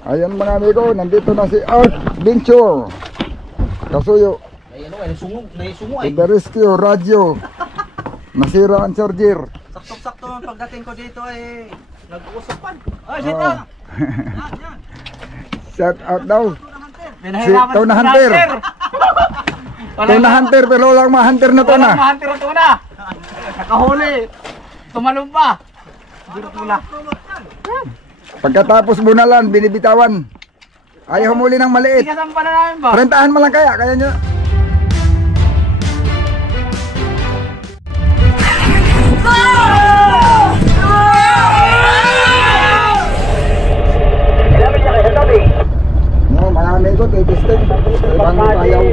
Ayan mga amigo, nandito na si Art Venture Kasuyo. May sungo ay. The rescue, radyo. Nasira ang charger. Sakto-sakto ang pagdating ko dito ay nag-uusapan. Ay, shit lang. Yan. Shout out daw. Si Pinahirapan Tuna Hunter. Tuna Hunter, pero walang ma-hunter na tuna. Walang ma-hunter na tuna. Nakahuli. Tumalong pa. Dirot mula. Pagkatapos bunalan, binibitawan. Ayaw humuli ng maliit. Ikasan pa na namin ba? Rentahan mo lang kaya nyo. No, mga amigo, titisting. Sa ibang payaw.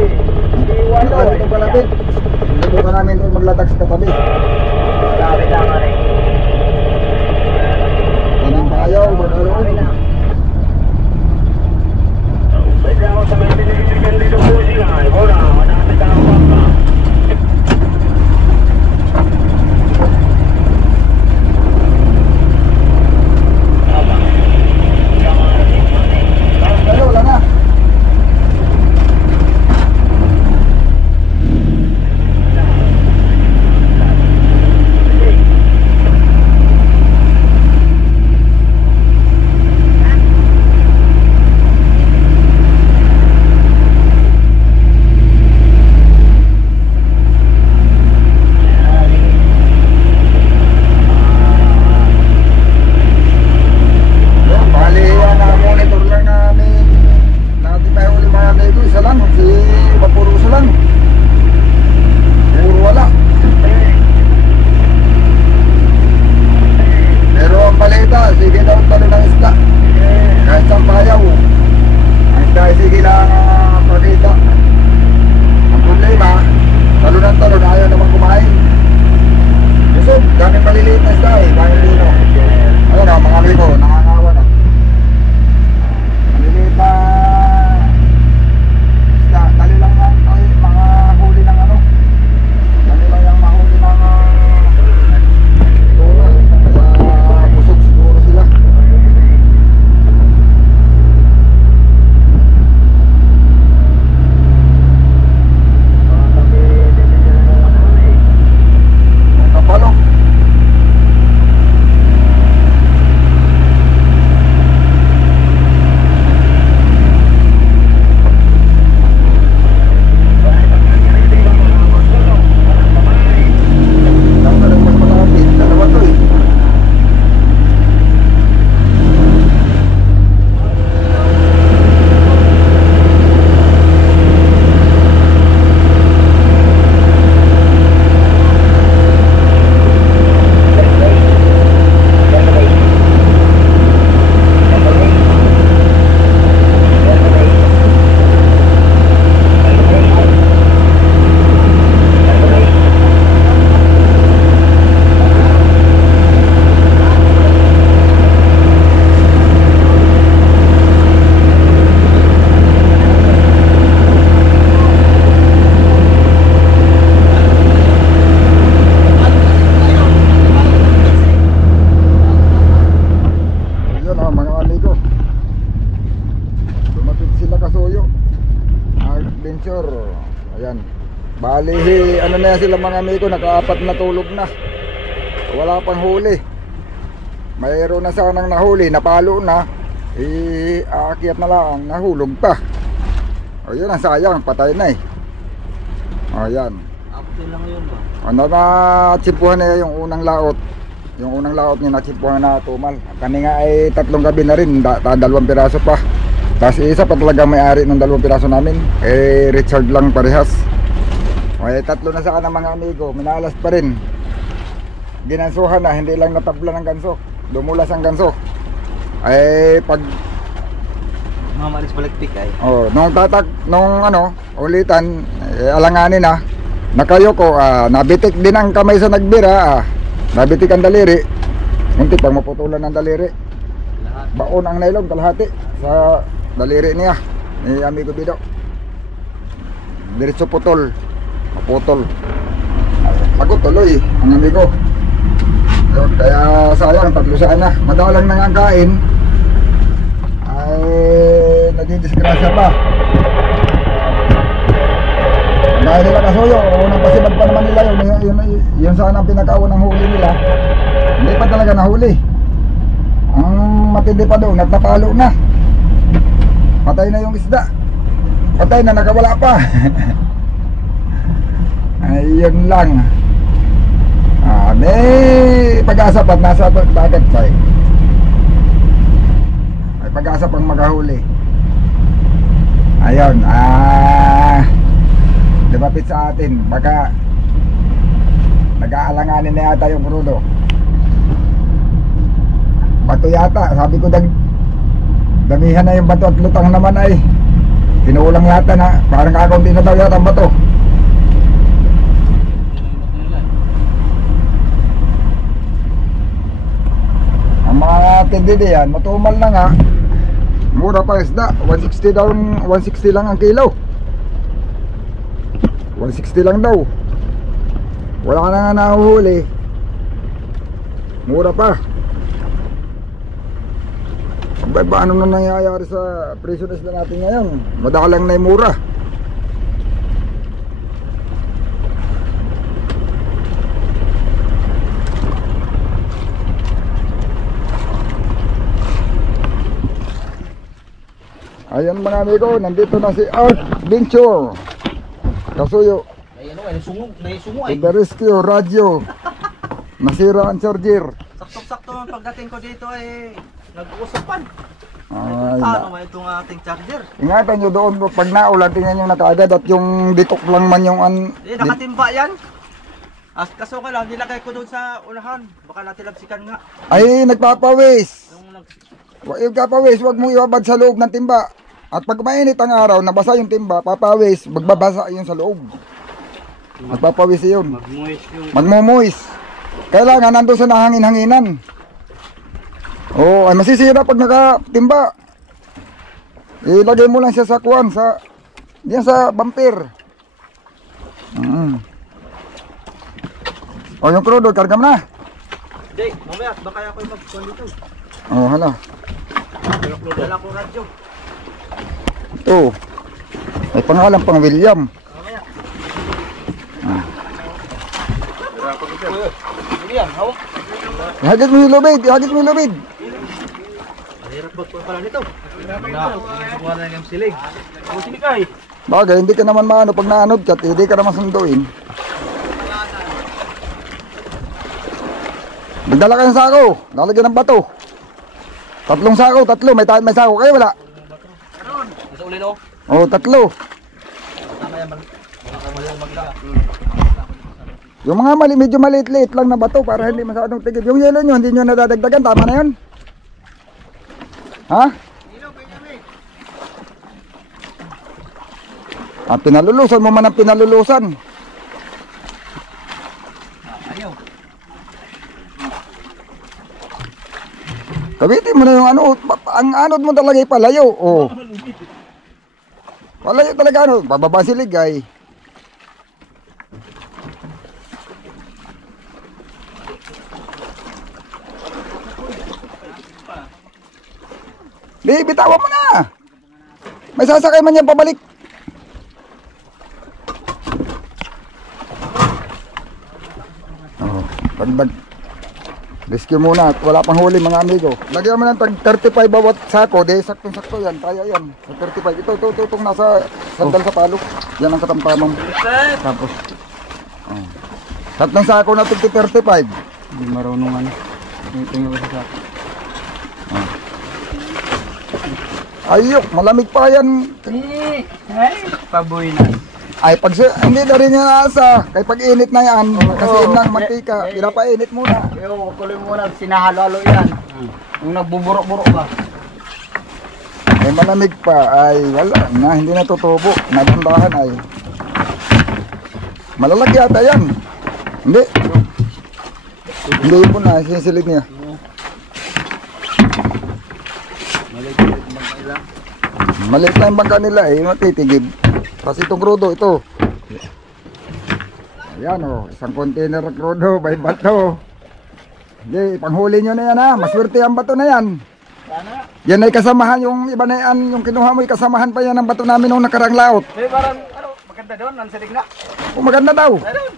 Hindi ka ito palapit. Hindi ka namin doon maglatag sa katabi. Anong payaw, magkaroon. Wala na. Ayan. Bali, ano na yan sila mga amigo, nakaapat na tulog na. Wala pang huli. Mayroon na sanang nahuli, napalo na. Aakyat na lang, nahulog pa. O yun ang sayang, patay na eh. O yan. Abot lang yun ba? Ano na chimpuhan na yung unang laot. Yung unang laot niya nachimpuhan na tumal. Kani nga ay 3 gabi na rin, 2 piraso pa. Tapos isa pa talaga may-ari ng 2 piraso namin. Richard lang parehas. Okay, 3 na sa kanang mga amigo. Minalas pa rin. Ginansuhan na, hindi lang natabla ng ganso. Dumulas ang ganso. Pag mamalis balagpik ay. Nung ulitan, alanganin na. Nakayoko, nabitik din ang kamay sa nagbira. Nabitik ang daliri. Munti pang maputulan ng daliri. Baon ang nailog, kalahati sa daliri niya ni amigo Bido. Diretso putol. Maputol. Lagot tuloy ang amigo. Kaya sayang, 3 sana. Madalang nang ang kain. Ay Disgrasya pa. Dahil nila kasuyo, unang pasibag pa naman nila yun sana ang pinakaunang huli nila. Hindi pa talaga nahuli. Ang matindi pa doon, nagtapalo na. Patay na yung isda. Patay na, nakawala pa. Ayun lang. May pag-asa pa, nasa dagat pa eh. May pag-asa pang makahuli. Ayun, lumapit sa atin, baka nag-aalanganin na yata yung krudo. Bato yata, sabi ko damihan na yung bato at lutang naman ay tinuulang yata na, parang kakaunti na daw yata ang bato. Ang mga tindi diyan, matumal na nga, mura pa isda, 160 daw, 160 lang ang kilo. 160 lang daw. Wala na nga nahuhuli. Mura pa. Paano na nangyayari sa presyo na isda natin ngayon? Madalang na yung mura. Ayan mga amigo, nandito na si Art Venture Kasuyo. Ay ano, may sungo To the rescue, radyo. Nasira ang charger. Sakto-sakto ang pagdating ko dito ay nag-uusapan. Ay, Paano ba itong ating charger? ingatan nyo doon, pag naulan, tingnan nyo na kaagad at yung ditok lang man yung Nakatimba yan. Kaso ka lang, nilagay ko doon sa unahan. Baka natilapsikan nga. ay, nagpapawis. Nung Yung kapawis, wag mo iwabad sa loob ng timba. At pag mainit ang araw, nabasa yung timba, papawis, magbabasa yun sa loob. At papawis yun. Magmumoist. Kailangan nandun sa nahangin-hanginan. Oo, ay masisira pag nakatimba. Ilagay mo lang siya sa kuwan, diyan sa bumper. O yung crudo, karga mo na. Hindi, mamaya, baka ako yung mag-kuhan dito. Oh, hala. Dala ko radyo. Ito. Ay pangalan pang William. Mamaya. William, hawak. Ihagis mo yung lubid, ihagis mo yung lubid. Mahirap ba pala nito? Sukuha na yung silig. Ako sinikay. Bagay, hindi ka naman maano pag naanod ka, hindi ka naman sunduin. Magdala ka ng sako, lalagyan ng bato. 3 sako, 3, may sako kayo wala? Nasa uli no? Oo, 3. Tama yan, magda. Yung mga medyo maliit-liit lang na bato para hindi masyadong tigib. Yung yelo nyo, hindi nyo nadadagdagan, tama na yun? Ha? Pinalulusan mo man ang pinalulusan. Ayaw. Kabitin mo na yung ano, ang anod mo talaga ay palayo. Oh. Palayo talaga ano, bababa si Ligay. Di, bitawan mo na. May sasakay man yan pabalik. Oh, dagdag. Rescue muna at wala pang huli mga amigo. Lagyan mo ng 35 bawat sako. Di, saktong-sakto yan. Kaya yan. Sa 35. Ito, itong nasa sandal sa palo. Yan ang katamtamang. Tapos. Oh. 3 sako na 35. Hindi marunong ano. Tingin ko sa sako. Oh. Ayok, malamig pa yan. Paboy na. Ay, hindi na rin yan asa. Kaya pag init na yan, kasi ng mantika, pinapainit muna. Yung kuloy muna, sinahalo-halo yan. Yung nagbuburo-buro ba? Ay, malamig pa. Ay, wala na. Hindi natutubo. Nagandahan ay. Malalaki yata yan. Hindi. Hindi po na. Sinisilid niya. Maliit na yung bangka nila eh. Matitigib. Tapos itong krudo, ito. Ayan o. Isang container ng krudo. May bato. Hindi, panghuli nyo na yan ha. Maswerte ang bato na yan. Yan ay kasamahan yung iba na yan, yung kinuha mo, kasamahan pa yan ng bato namin nung nakarang laot. Eh, parang, ano, maganda doon, ang silig na. O maganda daw. Ayun.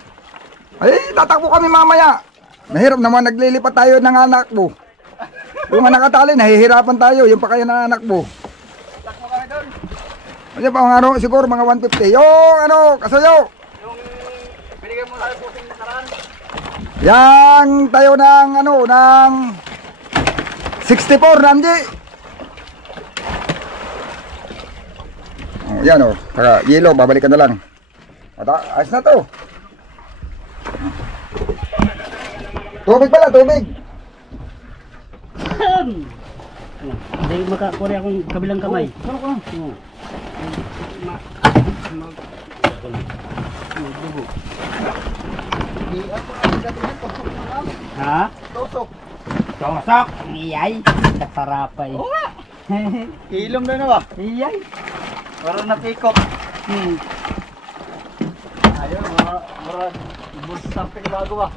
Ay, tatakbo kami mamaya. Mahirap naman, naglilipat tayo ng anak mo. Yung mga nakatali, nahihirapan tayo, yung pa kaya ng anak mo. Takbo kami doon. Ano pa, mga ano, siguro mga 150. Yung ano, kasayo. Yung binigay mo sa puting nakaraan. Yang tayo ng ano, ng 64, Nanji. Oh, yan oh, saka yellow, babalikan na lang. Ayos na to. Tubig pala, tubig. Hindi makakuri akong kabilang kamay. Ha? Tusok. Tusok! Iyay! Kasarapay. Oo nga. Ilom na ba? Iyay! Parang napikop. Ayun, mga bus samping bago ba?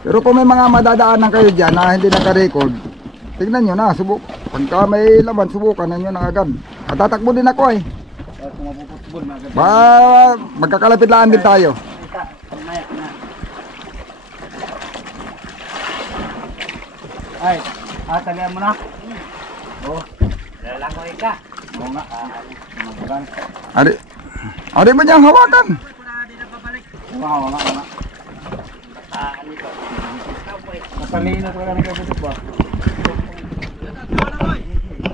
Pero kung may mga madadaanan kayo dyan na hindi naka-record, tignan nyo na, subok. Pagka may laman, subukan na nyo na agad. At tatakbo din ako eh. Kung mapuputbol, maganda. Ba, magkakalapit-laan din tayo. Mamaya na. Ay, tagayan mo na. Oh, Lalang ko ika. oo nga. Mabugan. Ari ba niyang hawakan? Oo nga. Masalino ko lang nagkagutok ba?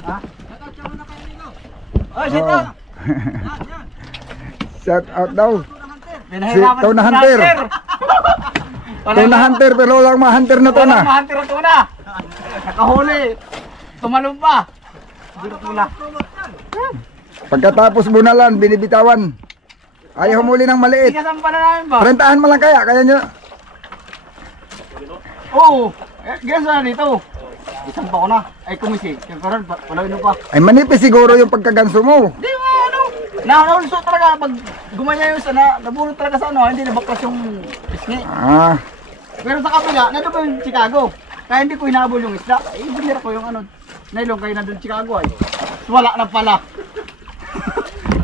Ha? Ay, shit Oo. out! Shout out daw. Pinahirapan Tuna Hunter. Tuna hunter, pero walang ma-hunter na tuna. Walang mahunter ang tuna. Nakahuli. Tumalong pa. Dito tuna. Pagkatapos bunalan, binibitawan. Ayaw humuli ng maliit. Ikasan pa na namin ba? Parentahan mo lang kaya nyo. Oo. Guess na dito. Isang pa ko na. Ay kumisi. Yung karoon, wala ino pa. Ay manipis siguro yung pagkaganso mo. Di ba ano? Nakaulso talaga. Pag gumanya yung sana, nabulot talaga sa ano. Hindi nabaklas yung pisngi. Ah, Pero sa kapila, nandun pa yung Chicago. Kaya hindi ko hinabol yung isda. Eh, binira ko yung ano. Nailong kayo nandun Chicago ay. Wala na pala.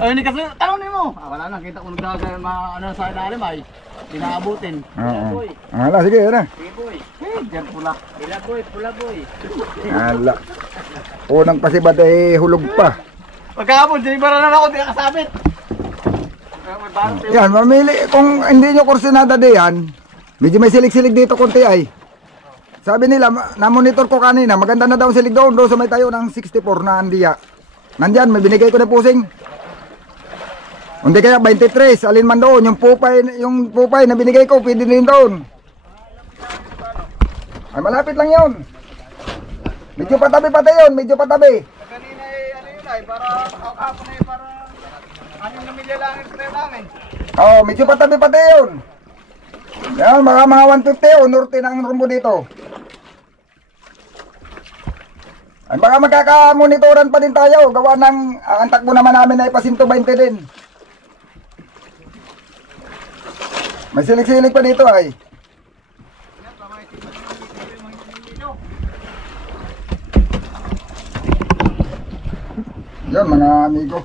Ay, hindi kasi, tanong mo. Wala na, kita ko nagdaga ano sa ilalim ay. Pinaabutin. oo. Ala, sige, yan na. Sige boy. Eh, diyan pula. Pula boy. Ala. Unang pasibat ay hulog pa. Pagkakapon, dinibara na ako, di nakasabit. Kaya may bago tayo. Yan, mamili. Kung hindi nyo kursinada diyan, medyo may silig-silig dito konti ay. Sabi nila, na-monitor ko kanina, maganda na daw ang silig doon. Doon sa may tayo ng 64 na andiya. Nandyan, may binigay ko na pusing. Hindi kaya 23, alin man doon. Yung pupay na binigay ko, pwede din doon. Ay, malapit lang yun. Medyo patabi pati yun, medyo patabi. Kanina eh, ano yun ay, para ako na eh, para 6 na milya lang yung trail namin. Oo, medyo patabi pati yun. Yan, mga 150 o norte ng rumbo dito. Ay, baka magkakamonitoran pa din tayo. Gawa ng, ang takbo naman namin ay pasinto 20 din. May silig-silig pa dito ay. Yun mga amigo.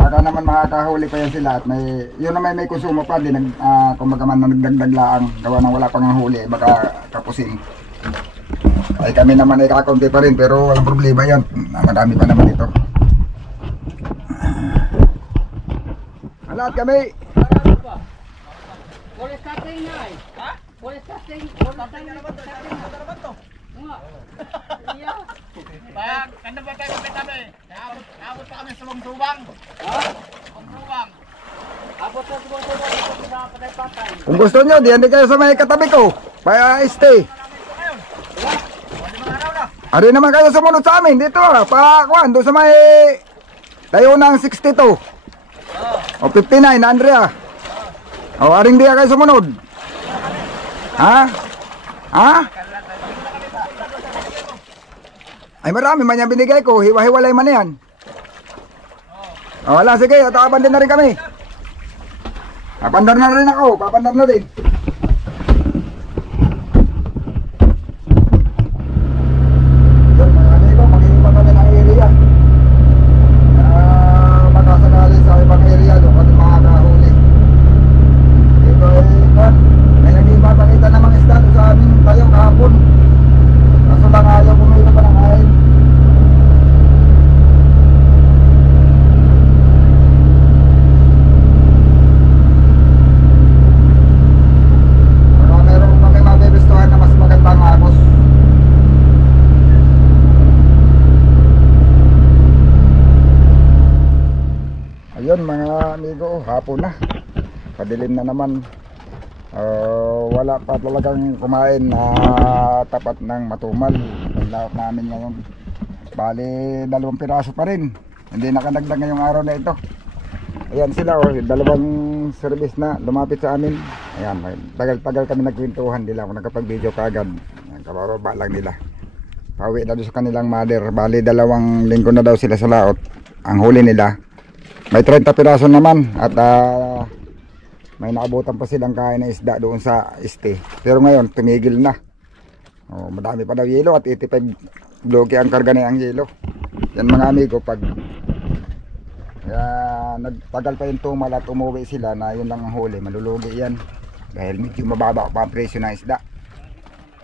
Baka naman makakahuli pa yan sila at may, yun naman may konsumo pa din, kumbaga man nagdagdag laang, gawa ng wala pang huli, baka kapusing. Ay kami naman ay kakunti pa rin pero walang problema yan, madami pa naman ito. Lahat kami. Walis cutting na eh. Ha? Walis cutting. Tatay na naman to, tatay na naman to. Nga. Iya. Bayan, kanda ba tayo kami? Abot pa kami sa Lungsubang. Ha? Lungsubang. Abot na siguro sa patay-patay. Kung gusto nyo, diyan din kayo sa may katabi ko. Pa-stay. Wala mga araw na. Ari naman kayo sumunod sa amin dito pa-kuan, doon sa may tayo ng 62. O 59, Andrea. O aring diya kayo sumunod. Ha? Ha? Ay marami man yung binigay ko, hiwa-hiwalay man yan. O wala, sige, takapan din na rin kami. Papandar na rin ako, papandar na din. Yun mga amigo, mag-iiba kami ng area. Makasakali sa ibang area doon kami makakahuli. Dito may nag-iba pakita namang isda doon sa amin tayo kahapon. Kaso lang ayaw kumita pa ng kain. Meron kami mabibistuhan na mas magandang agos. Ayun mga amigo, hapon na. Padilim na naman. Wala pa talagang kumain na tapat ng matumal. Ang laot namin ngayon. Bali, 2 piraso pa rin. Hindi nakadagdag ngayong araw na ito. Ayan sila, 2 service na lumapit sa amin. Ayan, tagal-tagal kami nagkwentuhan. Hindi lang ako nakapag-video kagad. Ayan, kabababa lang nila. Pauwi na doon sa kanilang mother. Bali, 2 linggo na daw sila sa laot. Ang huli nila may 30 piraso naman. At may naabutan pa silang kain na isda doon sa este. Pero ngayon, tumigil na. Madami pa daw yelo at 85 bloke ang karga na ang yelo. Yan mga amigo, pag nagtagal pa yung tumal at umuwi sila na yun lang ang huli, malulugi yan. Dahil medyo mababa pa ang presyo ng isda.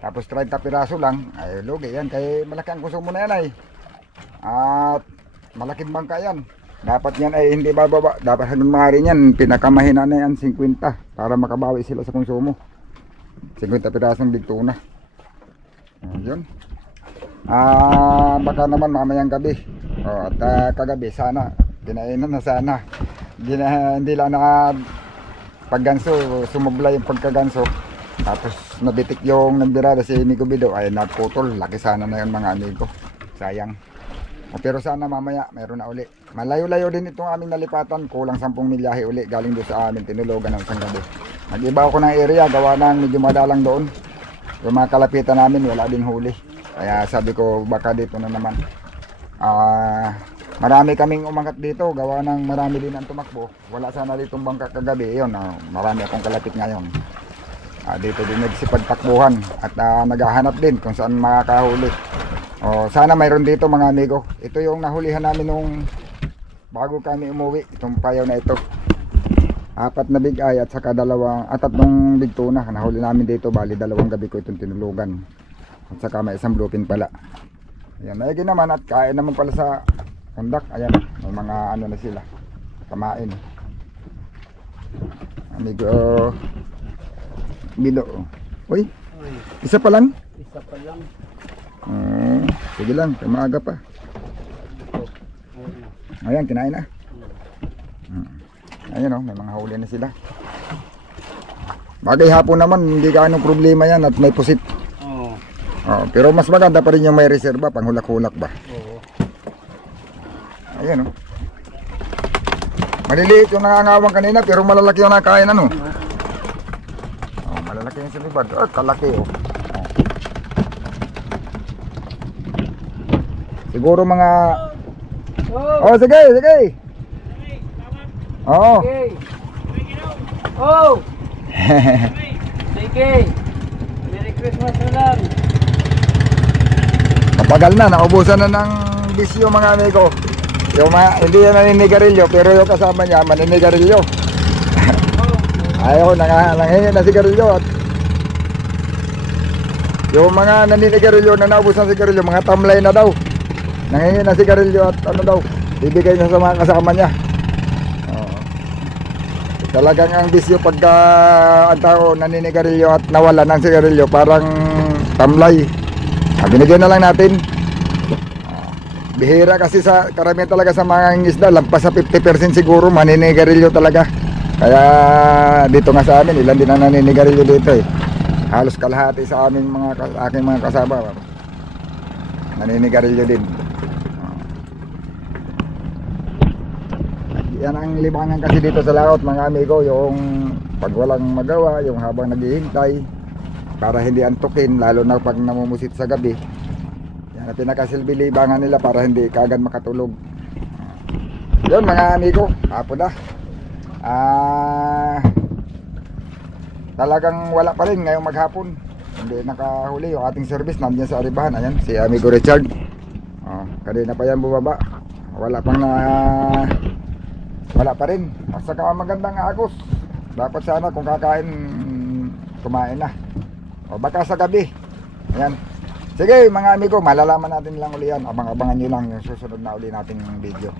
Tapos 30 piraso lang, ay lugi yan. Kaya malaki ang konsumo na yan ay. At malaking bangka yan. Dapat yan ay hindi bababa. Dapat hanggang maaari yan, pinakamahina na yan 50 para makabawi sila sa konsumo. 50 pirasong bigtuna. Yun. Baka naman mamayang gabi. At kagabi sana kinainan na sana. Hindi lang pagganso, sumubla yung pagkaganso. Tapos nabitik yung nagbirada si Amigo Bido ay nagputol. Laki sana na yun mga amigo. Sayang. Pero sana mamaya meron na uli. Malayo-layo din itong aming nalipatan. Kulang 10 milyahe uli galing doon sa amin. Tinulogan ng isang gabi. Nag-iba ako ng area. Gawa ng medyo madalang doon. Yung mga kalapitan namin wala din huli. Kaya sabi ko baka dito na naman. Marami kaming umangat dito. Gawa ng marami din ang tumakbo. Wala sana ditong bangka kagabi. Yun, marami akong kalapit ngayon. Dito din nagsipagtakbuhan. At naghahanap din kung saan makakahuli. Sana mayroon dito mga amigo. Ito yung nahulihan namin nung bago kami umuwi. Itong payaw na ito. 4 na big eye at saka 3 bigtuna. Nahuli namin dito. Bali 2 gabi ko itong tinulugan. At saka may isang bluefin pala. Ayan, maigi naman at kain naman pala sa kondak. Ayan, may mga ano na sila. Kamain. Amigo Bido. Uy, isa pa lang? Isa pa lang. Sige lang, maaga pa. Ayan, kinain na. Ayan may mga huli na sila. Bagay hapon naman, hindi ka anong problema yan at may pusit. Pero mas maganda pa rin yung may reserva, pang hulak-hulak ba. Ayan maliliit yung nangangawang kanina pero malalaki yung nakain malalaki yung sinibad. Kalaki siguro mga sige Sige. Merry Christmas na lang. Mapagal na, naubusan na ng bisyo mga amigo. Yung hindi yan naninigarilyo pero yung kasama niya maninigarilyo. Ayaw nangihingi na sigarilyo at yung mga naninigarilyo na naubusan ng sigarilyo, mga tamlay na daw. Nangihingi na sigarilyo at bibigay niya sa mga kasama niya. Talagang ang bisyo pagka ang tao naninigarilyo at nawala ng sigarilyo parang tamlay. Binigyan na lang natin. Bihira kasi sa karamihan talaga sa mga isda, lampas sa 50% siguro maninigarilyo talaga. Kaya dito nga sa amin, ilan din ang naninigarilyo dito Halos kalahati sa aking mga kasama naninigarilyo din. Yan ang libangan kasi dito sa laot mga amigo, yung pag walang magawa, yung habang naghihintay para hindi antukin, lalo na pag namumusit sa gabi. Yan ang pinakasilbi libangan nila para hindi kagad makatulog. Yun mga amigo, hapon na. talagang wala pa rin ngayong maghapon. Hindi nakahuli yung ating service nandiyan sa Aribahan. Ayan, si Amigo Richard. Kanina pa yan bumaba. Wala pa rin. At saka magandang agos. Dapat sana kung kakain, kumain na. O baka sa gabi. Ayan. Sige mga amigo, malalaman natin lang uli yan. Abang-abangan nyo lang yung susunod na uli nating video.